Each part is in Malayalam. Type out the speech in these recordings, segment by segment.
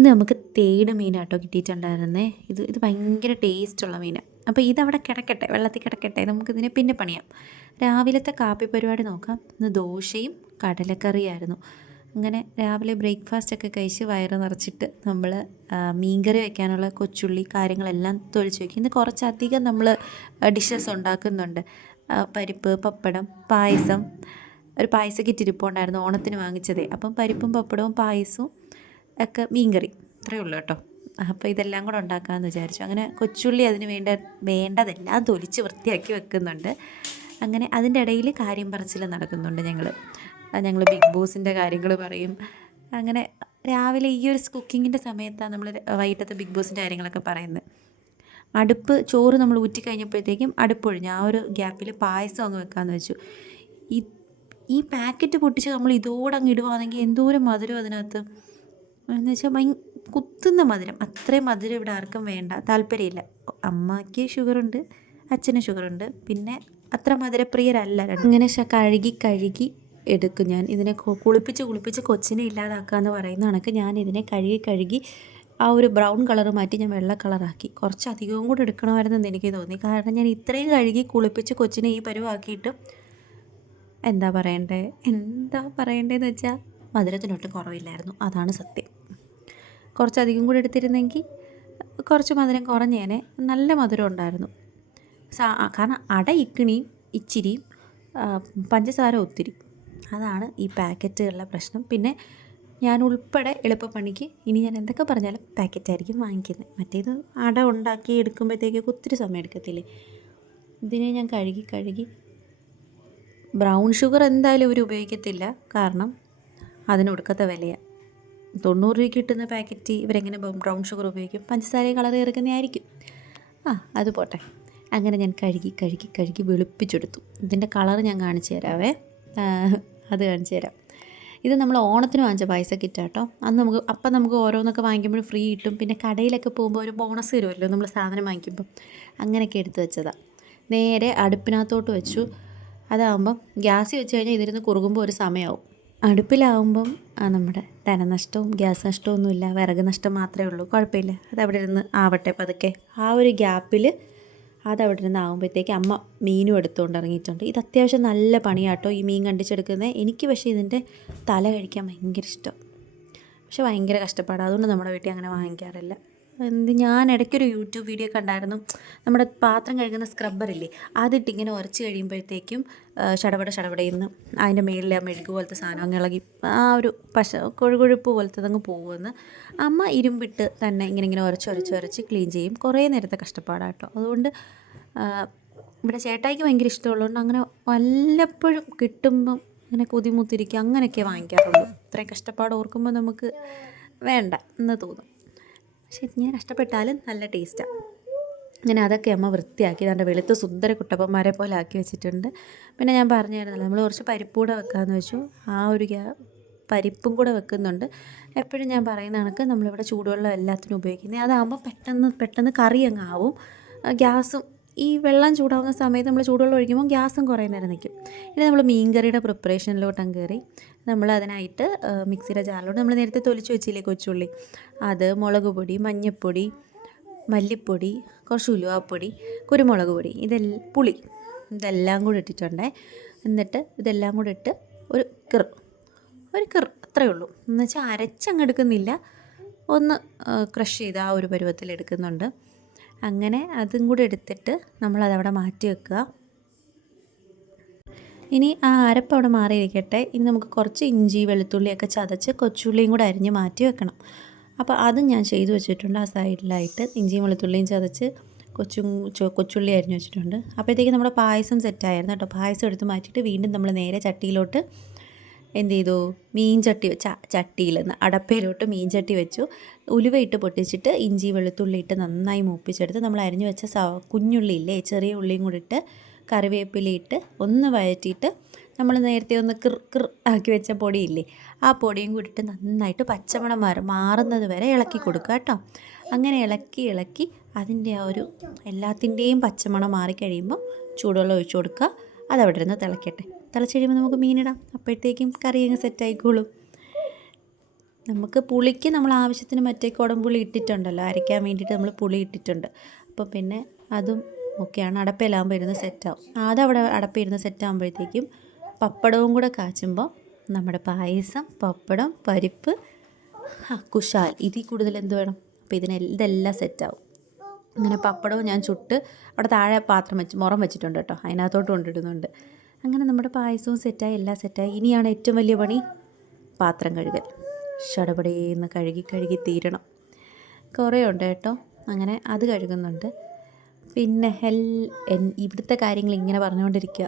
ഇന്ന് നമുക്ക് തേട് മീനാട്ടോ കിട്ടിയിട്ടുണ്ടായിരുന്നേ. ഇത് ഭയങ്കര ടേസ്റ്റുള്ള മീനാണ്. അപ്പോൾ ഇതവിടെ കിടക്കട്ടെ, വെള്ളത്തിൽ കിടക്കട്ടെ, നമുക്കിതിനെ പിന്നെ പണിയാം. രാവിലത്തെ കാപ്പി പരിപാടി നോക്കാം. ഇന്ന് ദോശയും കടലക്കറിയായിരുന്നു. അങ്ങനെ രാവിലെ ബ്രേക്ക്ഫാസ്റ്റൊക്കെ കഴിച്ച് വയറ് നിറച്ചിട്ട് നമ്മൾ മീൻകറി വയ്ക്കാനുള്ള കൊച്ചുള്ളി കാര്യങ്ങളെല്ലാം തൊലിച്ച് വയ്ക്കും. ഇന്ന് കുറച്ചധികം നമ്മൾ ഡിഷസ് ഉണ്ടാക്കുന്നുണ്ട്. പരിപ്പ്, പപ്പടം, പായസം. ഒരു പായസ കിറ്റ് ഇരിപ്പുണ്ടായിരുന്നു, ഓണത്തിന് വാങ്ങിച്ചതേ. അപ്പം പരിപ്പും പപ്പടവും പായസവും ഒക്കെ മീൻകറി ഇത്രയേ ഉള്ളൂ കേട്ടോ. അപ്പോൾ ഇതെല്ലാം കൂടെ ഉണ്ടാക്കാമെന്ന് വിചാരിച്ചു. അങ്ങനെ കൊച്ചുള്ളി അതിന് വേണ്ടതെല്ലാം തൊലിച്ച് വൃത്തിയാക്കി വെക്കുന്നുണ്ട്. അങ്ങനെ അതിൻ്റെ ഇടയിൽ കാര്യം പറച്ചിൽ നടക്കുന്നുണ്ട്. ഞങ്ങൾ ബിഗ് ബോസിൻ്റെ കാര്യങ്ങൾ പറയും. അങ്ങനെ രാവിലെ ഈ ഒരു കുക്കിങ്ങിൻ്റെ സമയത്താണ് നമ്മൾ വൈകിട്ടത്തെ ബിഗ് ബോസിൻ്റെ കാര്യങ്ങളൊക്കെ പറയുന്നത്. ചോറ് നമ്മൾ ഊറ്റി കഴിഞ്ഞപ്പോഴത്തേക്കും അടുപ്പൊഴിഞ്ഞു. ആ ഒരു ഗ്യാപ്പിൽ പായസം അങ്ങ് വെക്കാമെന്ന് വെച്ചു. ഈ പാക്കറ്റ് പൊട്ടിച്ച് നമ്മൾ ഇതോടങ്ങ് ഇടുവാണെങ്കിൽ എന്തോരം മധുരം അതിനകത്ത് എന്ന് വെച്ചാൽ കുത്തുന്ന മധുരം. അത്രയും മധുരം ഇവിടെ ആർക്കും വേണ്ട, താല്പര്യമില്ല. അമ്മയ്ക്ക് ഷുഗറുണ്ട്, അച്ഛന് ഷുഗറുണ്ട്, പിന്നെ അത്ര മധുരപ്രിയരല്ല. ഇങ്ങനെ കഴുകി എടുക്കും ഞാൻ. ഇതിനെ കുളിപ്പിച്ച് കൊച്ചിനെ ഇല്ലാതാക്കാമെന്ന് പറയുന്ന കണക്ക് ഞാൻ ഇതിനെ കഴുകി ആ ഒരു ബ്രൗൺ കളർ മാറ്റി ഞാൻ വെള്ള കളറാക്കി. കുറച്ചധികവും കൂടെ എടുക്കണമായിരുന്നെന്ന് എനിക്ക് തോന്നി. കാരണം ഞാൻ ഇത്രയും കഴുകി കുളിപ്പിച്ച് കൊച്ചിനെ ഈ പരുവാക്കിയിട്ട് എന്താ പറയേണ്ടതെന്ന് വെച്ചാൽ മധുരത്തിനൊട്ടും കുറവില്ലായിരുന്നു. അതാണ് സത്യം. കുറച്ചധികം കൂടി എടുത്തിരുന്നെങ്കിൽ കുറച്ച് മധുരം കുറഞ്ഞേനെ. നല്ല മധുരം ഉണ്ടായിരുന്നു. കാരണം അട ഇക്കിണിയും ഇച്ചിരിയും പഞ്ചസാര ഒത്തിരി. അതാണ് ഈ പാക്കറ്റുകളിലെ പ്രശ്നം. പിന്നെ ഞാൻ ഉൾപ്പെടെ എളുപ്പപ്പണിക്ക് ഇനി ഞാൻ എന്തൊക്കെ പറഞ്ഞാലും പാക്കറ്റായിരിക്കും വാങ്ങിക്കുന്നത്. മറ്റേത് അട ഉണ്ടാക്കി എടുക്കുമ്പോഴത്തേക്കൊക്കെ ഒത്തിരി സമയം എടുക്കത്തില്ലേ. ഇതിനെ ഞാൻ കഴുകി ബ്രൗൺ ഷുഗർ എന്തായാലും ഇവർ ഉപയോഗിക്കത്തില്ല. കാരണം അതിന് ഒടുക്കത്തെ വിലയാണ്. 90 രൂപയ്ക്ക് കിട്ടുന്ന പാക്കറ്റ് ഇവരെങ്ങനെ ബ്രൗൺ ഷുഗർ ഉപയോഗിക്കും? പഞ്ചസാരയും കളർ ചേർക്കുന്നതായിരിക്കും. അത് പോട്ടെ. അങ്ങനെ ഞാൻ കഴുകി വെളുപ്പിച്ചെടുത്തു. ഇതിൻ്റെ കളർ ഞാൻ കാണിച്ചു തരാവേ. അത് കാണിച്ചു തരാം. ഇത് നമ്മൾ ഓണത്തിന് വാങ്ങിച്ച പായസ കിറ്റാട്ടോ. അപ്പം നമുക്ക് ഓരോന്നൊക്കെ വാങ്ങിക്കുമ്പോൾ ഫ്രീ കിട്ടും. പിന്നെ കടയിലൊക്കെ പോകുമ്പോൾ ഒരു ബോണസ് തരുമല്ലോ നമ്മൾ സാധനം വാങ്ങിക്കുമ്പം. അങ്ങനെയൊക്കെ എടുത്ത് വെച്ചതാണ്. നേരെ അടുപ്പിനകത്തോട്ട് വെച്ചു. അതാകുമ്പം ഗ്യാസിൽ വെച്ച് കഴിഞ്ഞാൽ ഇതിരുന്ന് കുറുകുമ്പോൾ ഒരു സമയമാവും. അടുപ്പിലാവുമ്പം നമ്മുടെ ധനനഷ്ടവും ഗ്യാസ് നഷ്ടവും ഒന്നുമില്ല, വിറക് നഷ്ടം മാത്രമേ ഉള്ളൂ. കുഴപ്പമില്ല, അതവിടെ ഇരുന്ന് ആവട്ടെ പതുക്കെ. ആ ഒരു ഗ്യാപ്പിൽ അതവിടെ ഇരുന്ന് ആകുമ്പോഴത്തേക്ക് അമ്മ മീനും എടുത്തുകൊണ്ട് ഇറങ്ങിയിട്ടുണ്ട്. ഇത് അത്യാവശ്യം നല്ല പണിയാട്ടോ ഈ മീൻ കണ്ടിച്ചെടുക്കുന്നത്. എനിക്ക് പക്ഷേ ഇതിൻ്റെ തല കഴിക്കാൻ ഭയങ്കര ഇഷ്ടം. പക്ഷെ ഭയങ്കര കഷ്ടപ്പാടാണ്. അതുകൊണ്ട് നമ്മുടെ വീട്ടിൽ അങ്ങനെ വാങ്ങിക്കാറില്ല. ഞാൻ ഇടയ്ക്കൊരു യൂട്യൂബ് വീഡിയോ കണ്ടായിരുന്നു. നമ്മുടെ പാത്രം കഴുകുന്ന സ്ക്രബ്ബറില്ലേ, അതിട്ടിങ്ങനെ ഉരച്ച് കഴിയുമ്പോഴത്തേക്കും ഷടപടയെന്ന് അതിൻ്റെ മേളിൽ ആ മെഴുക് പോലത്തെ സാധനം അങ്ങ് ഇളകി ആ ഒരു കൊഴുകൊഴുപ്പ് പോലത്തെ അങ്ങ് പോകുമെന്ന്. അമ്മ ഇരുമ്പിട്ട് തന്നെ ഇങ്ങനെ ഉരച്ച് ക്ലീൻ ചെയ്യും. കുറേ നേരത്തെ കഷ്ടപ്പാടാട്ടോ. അതുകൊണ്ട് ഇവിടെ ചേട്ടായിക്ക് ഭയങ്കര ഇഷ്ടമുള്ളതുകൊണ്ട് അങ്ങനെ വല്ലപ്പോഴും കിട്ടുമ്പം അങ്ങനെ കൊതിമുത്തിരിക്കുക അങ്ങനെയൊക്കെ വാങ്ങിക്കാറുള്ളൂ. ഇത്രയും കഷ്ടപ്പാട് ഓർക്കുമ്പോൾ നമുക്ക് വേണ്ട എന്ന് തോന്നും. പക്ഷേ ഞാൻ കഷ്ടപ്പെട്ടാലും നല്ല ടേസ്റ്റാണ്. അങ്ങനെ അതൊക്കെ അമ്മ വൃത്തിയാക്കി നല്ല വെളുത്ത സുന്ദര കുട്ടപ്പന്മാരെ പോലെ ആക്കി വെച്ചിട്ടുണ്ട്. പിന്നെ ഞാൻ പറഞ്ഞായിരുന്നല്ലോ നമ്മൾ കുറച്ച് പരിപ്പ് കൂടെ വെക്കാമെന്ന് വെച്ചു. ആ ഒരു പരിപ്പും കൂടെ വെക്കുന്നുണ്ട്. എപ്പോഴും ഞാൻ പറയുന്ന കണക്ക് നമ്മളിവിടെ ചൂടുവെള്ളം എല്ലാത്തിനും ഉപയോഗിക്കുന്നത്. അതാകുമ്പോൾ പെട്ടെന്ന് കറി അങ്ങ് ആവും. ഗ്യാസും ഈ വെള്ളം ചൂടാവുന്ന സമയത്ത് നമ്മൾ ചൂടുവെള്ളം ഒഴിക്കുമ്പോൾ ഗ്യാസും കുറേ നേരം നിൽക്കും. ഇനി നമ്മൾ മീൻകറിയുടെ പ്രിപ്പറേഷനിലോട്ടങ്ങ് കയറി. നമ്മൾ അതിനായിട്ട് മിക്സിയുടെ ജാറിലോട്ട് നമ്മൾ നേരത്തെ തൊലിച്ച് വെച്ചില്ലേ കൊച്ചുള്ളി, അത്, മുളക് പൊടി, മഞ്ഞൾപ്പൊടി, മല്ലിപ്പൊടി, കുറച്ച് ഉലുവാപ്പൊടി, കുരുമുളക് പൊടി, പുളി ഇതെല്ലാം കൂടി ഇട്ടിട്ടുണ്ടേ. എന്നിട്ട് ഇതെല്ലാം കൂടി ഇട്ട് ഒരു കിർ അത്രയേ ഉള്ളൂ. എന്ന് വെച്ചാൽ അരച്ചങ്ങ് എടുക്കുന്നില്ല, ഒന്ന് ക്രഷ് ചെയ്ത് ആ ഒരു പരുവത്തിൽ എടുക്കുന്നുണ്ട്. അങ്ങനെ അതും കൂടി എടുത്തിട്ട് നമ്മളതവിടെ മാറ്റി വെക്കുക. ഇനി ആ അരപ്പ് അവിടെ മാറിയിരിക്കട്ടെ. ഇനി നമുക്ക് കുറച്ച് ഇഞ്ചി വെളുത്തുള്ളിയൊക്കെ ചതച്ച് കൊച്ചുള്ളിയും കൂടെ അരിഞ്ഞ് മാറ്റി വെക്കണം. അപ്പോൾ അതും ഞാൻ ചെയ്തു വെച്ചിട്ടുണ്ട്. ആ സൈഡിലായിട്ട് ഇഞ്ചിയും വെളുത്തുള്ളിയും ചതച്ച് കൊച്ചുള്ളി അരിഞ്ഞ് വെച്ചിട്ടുണ്ട്. അപ്പോഴത്തേക്ക് നമ്മുടെ പായസം സെറ്റായിരുന്നു കേട്ടോ. പായസം എടുത്ത് മാറ്റിയിട്ട് വീണ്ടും നമ്മൾ നേരെ ചട്ടിയിലോട്ട് എന്ത് ചെയ്തു, ചട്ടിയിൽ നിന്ന് അടപ്പയിലോട്ട് മീൻചട്ടി വെച്ചു. ഉലുവയിട്ട് പൊട്ടിച്ചിട്ട് ഇഞ്ചി വെളുത്തുള്ളി ഇട്ട് നന്നായി മൂപ്പിച്ചെടുത്ത് നമ്മൾ അരിഞ്ഞു വെച്ച കുഞ്ഞുള്ളി ഇല്ലേ, ചെറിയ ഉള്ളിയും കൂടി ഇട്ട് കറിവേപ്പിലയിട്ട് ഒന്ന് വഴറ്റിയിട്ട് നമ്മൾ നേരത്തെ ഒന്ന് കിർ ആക്കി വെച്ച പൊടിയില്ലേ, ആ പൊടിയും കൂടി ഇട്ട് നന്നായിട്ട് പച്ചമണം മാറുന്നത് വരെ ഇളക്കി കൊടുക്കുക കേട്ടോ. അങ്ങനെ ഇളക്കി അതിൻ്റെ ആ ഒരു എല്ലാത്തിൻ്റെയും പച്ചമണം മാറിക്കഴിയുമ്പോൾ ചൂടുവെള്ളം ഒഴിച്ചു കൊടുക്കുക. അതവിടെ ഇരുന്ന് തിളക്കട്ടെ. തിളച്ച് കഴിയുമ്പോൾ നമുക്ക് മീനിടാം. അപ്പോഴത്തേക്കും കറി അങ്ങ് സെറ്റായിക്കോളും. നമുക്ക് പുളിക്ക് നമ്മൾ ആവശ്യത്തിന് മറ്റേ കുടംപുളി ഇട്ടിട്ടുണ്ടല്ലോ, അരയ്ക്കാൻ വേണ്ടിയിട്ട് നമ്മൾ പുളി ഇട്ടിട്ടുണ്ട്. അപ്പോൾ പിന്നെ അതും ഓക്കെയാണ്. അടപ്പയിലാകുമ്പോൾ ഇരുന്ന് സെറ്റാവും. അതവിടെ അടപ്പയിരുന്ന് സെറ്റാകുമ്പോഴത്തേക്കും പപ്പടവും കൂടെ കാച്ചുമ്പോൾ നമ്മുടെ പായസം, പപ്പടം, പരിപ്പ്, കുശാൽ, ഇതിൽ കൂടുതൽ എന്ത് വേണം? അപ്പോൾ ഇതെല്ലാം സെറ്റാവും. അങ്ങനെ പപ്പടവും ഞാൻ ചുട്ട് അവിടെ താഴെ പാത്രം വെച്ച് മുറം വെച്ചിട്ടുണ്ട് കേട്ടോ, അതിനകത്തോട്ട് കൊണ്ടിടുന്നുണ്ട്. അങ്ങനെ നമ്മുടെ പായസവും സെറ്റായി, എല്ലാം സെറ്റായി. ഇനിയാണ് ഏറ്റവും വലിയ പണി, പാത്രം കഴുകൽ. ഷടപടേന്ന് കഴുകി തീരണം. കുറേ ഉണ്ട് കേട്ടോ. അങ്ങനെ അത് കഴുകുന്നുണ്ട്. പിന്നെ ഇവിടുത്തെ കാര്യങ്ങൾ ഇങ്ങനെ പറഞ്ഞുകൊണ്ടിരിക്കുക.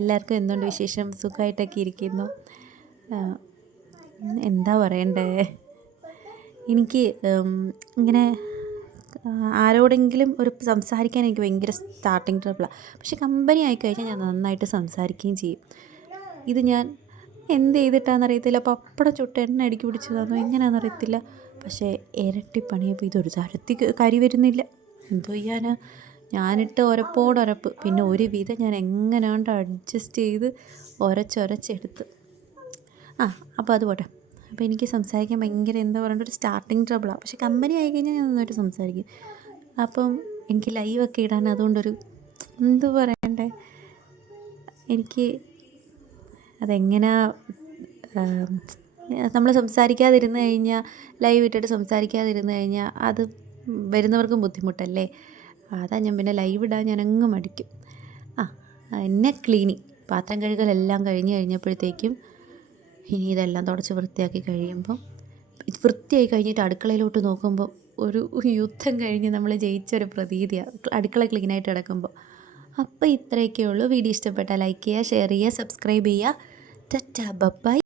എല്ലാവർക്കും എന്തുകൊണ്ട് വിശേഷം? സുഖമായിട്ടൊക്കെ ഇരിക്കുന്നു. എന്താ പറയണ്ടേ, എനിക്ക് ഇങ്ങനെ ആരോടെങ്കിലും ഒരു സംസാരിക്കാൻ എനിക്ക് ഭയങ്കര സ്റ്റാർട്ടിങ് ട്രബിളാണ്. പക്ഷെ കമ്പനി ആയിക്കഴിഞ്ഞാൽ ഞാൻ നന്നായിട്ട് സംസാരിക്കുകയും ചെയ്യും. ഇത് ഞാൻ എന്ത് ചെയ്തിട്ടാണെന്നറിയത്തില്ല. പപ്പടം ചുട്ട് എണ്ണ അടിക്കി പിടിച്ചതാണോ എങ്ങനെയാണെന്നറിയത്തില്ല. പക്ഷേ ഇരട്ടിപ്പണിയപ്പോൾ ഇതൊരു തരത്തിൽ കരി വരുന്നില്ല. എന്തോ ചെയ്യാനാ, ഞാനിട്ട് ഉരപ്പോടൊരപ്പ്. പിന്നെ ഒരു വിധം ഞാൻ എങ്ങനെയാണ്ട് അഡ്ജസ്റ്റ് ചെയ്ത് ഉരച്ചെടുത്ത്. അപ്പോൾ അത് പോട്ടെ. അപ്പോൾ എനിക്ക് സംസാരിക്കാൻ ഭയങ്കര എന്താ പറയേണ്ട ഒരു സ്റ്റാർട്ടിങ് ട്രബിളാണ്. പക്ഷെ കമ്പനി ആയിക്കഴിഞ്ഞാൽ ഞാൻ നന്നായിട്ട് സംസാരിക്കും. അപ്പം എനിക്ക് ലൈവൊക്കെ ഇടാൻ അതുകൊണ്ടൊരു എന്ത് പറയണ്ടേ, എനിക്ക് അതെങ്ങനെയാ, നമ്മൾ സംസാരിക്കാതിരുന്ന് കഴിഞ്ഞാൽ, ലൈവ് ഇട്ടിട്ട് സംസാരിക്കാതിരുന്ന് കഴിഞ്ഞാൽ അത് വരുന്നവർക്കും ബുദ്ധിമുട്ടല്ലേ. അതാ ഞാൻ പിന്നെ ലൈവ് ഇടാൻ ഞാനങ്ങ് മടിക്കും. എന്നെ ക്ലീനിങ്, പാത്രം കഴുകലെല്ലാം കഴിഞ്ഞപ്പോഴത്തേക്കും ഇനി ഇതെല്ലാം തുടച്ച് വൃത്തിയാക്കി കഴിയുമ്പം, വൃത്തിയായി കഴിഞ്ഞിട്ട് അടുക്കളയിലോട്ട് നോക്കുമ്പോൾ ഒരു യുദ്ധം കഴിഞ്ഞ് നമ്മൾ ജയിച്ചൊരു പ്രതീതിയാണ് അടുക്കള ക്ലീനായിട്ട് കിടക്കുമ്പോൾ. അപ്പോൾ ഇത്രയൊക്കെ ഉള്ളൂ. വീഡിയോ ഇഷ്ടപ്പെട്ടാൽ ലൈക്ക് ചെയ്യുക, ഷെയർ ചെയ്യുക, സബ്സ്ക്രൈബ് ചെയ്യുക. Tata bye.